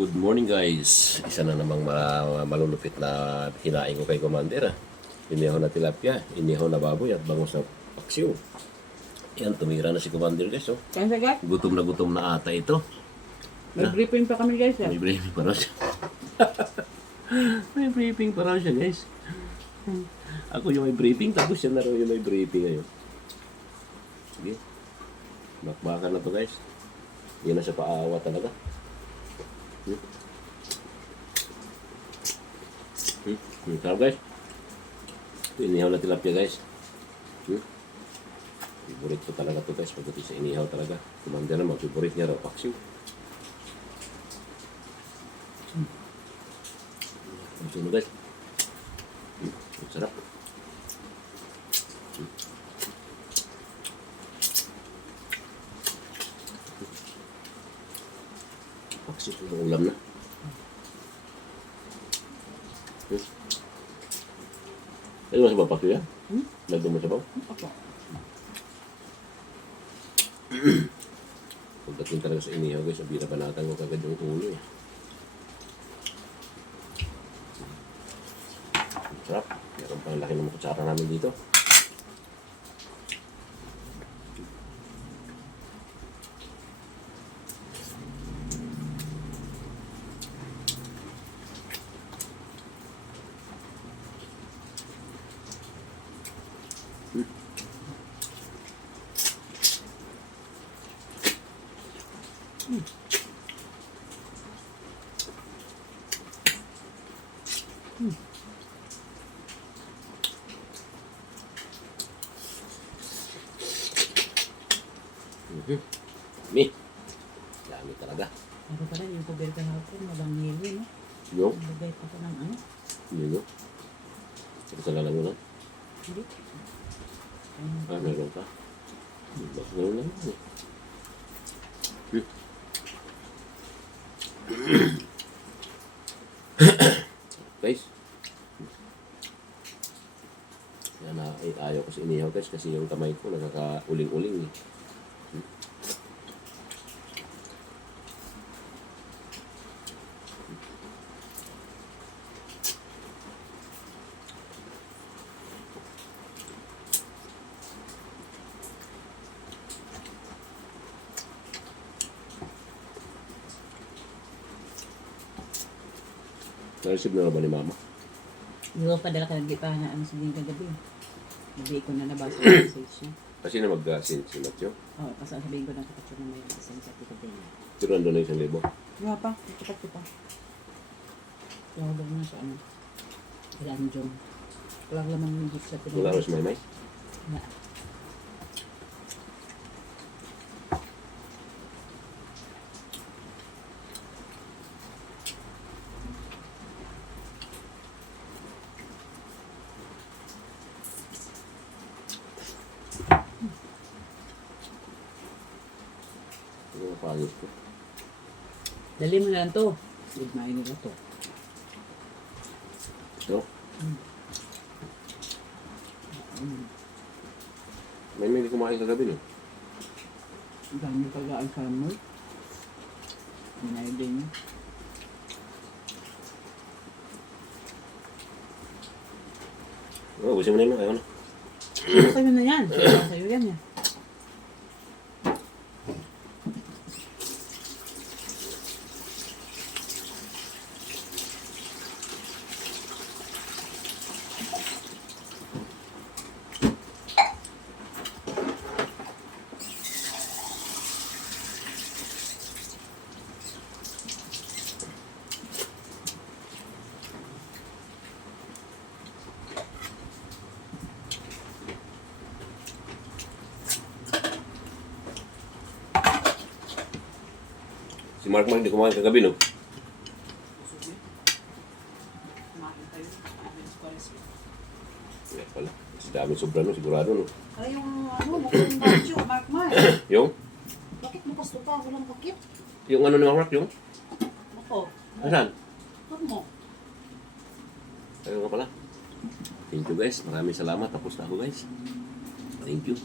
Good morning guys. Isa na namang malulupit na hinaing ko kay Commander. Inihaw na tilapia, inihaw na baboy at bangus na paksiw. Yan, tumira na si Commander guys. Oh. Kaya guys, Gutom na ata ito. may briefing pa kami guys. May briefing pa raw siya. May briefing pa raw siya guys. Ako yung may briefing, tapos siya na raw yung may briefing ngayon. Sige. Bakbakan na to guys. Hindi na siya paawa talaga. Sarap guys. Inihaw na tilapia guys. Favorite ko talaga to guys. Pagdating sa inihaw talaga. Commander naman, favorite niya raw paksiw. Ang guys. Sarap. Paksiw yung ulam na. Ano mo sa bapak ya? Lagyan mo sa baw? Pagdating talaga sa inihaw guys, binabanatan ko kagad yung ulo eh. Sarap. Meron pang laki ng kutsara namin dito. Mi. Dami talaga. Ako pala yung kuber kahapon, walang nilo, no? Yung? Lagay pa ko ng ano? Yun yun. Ito sa lalang yun. Hindi. Meron pa. Bakit gano'n lang yun? Guys. Yan na, ayaw ko sa inihaw guys kasi yung kamay ko nakaka-uling-uling eh. Na-receive na ba ni Mama? Hindi ko padala ka nag-ipa na ano sabihin kagabi. Hindi ko na nabasa yung message niya. Kasi na mag-send si Matthew. Oo, kasi sabihin ko na kapatid na may send sa tito din. Pero nandun na 1,000. Wala pa, kapatid ko pa. Tawag na sa ano. Ranjong. Walang lamang yung gift sa tito. Wala rin si Maymay? Wala. Ano ang pangit ko? Dali mo na lang to. Good mind nila to. Ito? Maymay hindi kumain kagabi no? Ang dami pag-aan sa mo. Hinay din niya. Oo, gusto mo na yun. Ayaw na. Sa'yo na yan. Sa'yo yan yan. Si Mark hindi kumain kagabi no? Kaya pala. Kasi dami sobra no, sigurado no? Ay, yung ano, mukhang badyo, Mark Mark. Yung? Bakit bukas to pa? Walang bakit? Yung ano ni Mark, yung? Ako, Asan? huwag mo. Ayun nga pala. Thank you guys. Maraming salamat. Tapos na ako guys. Thank you.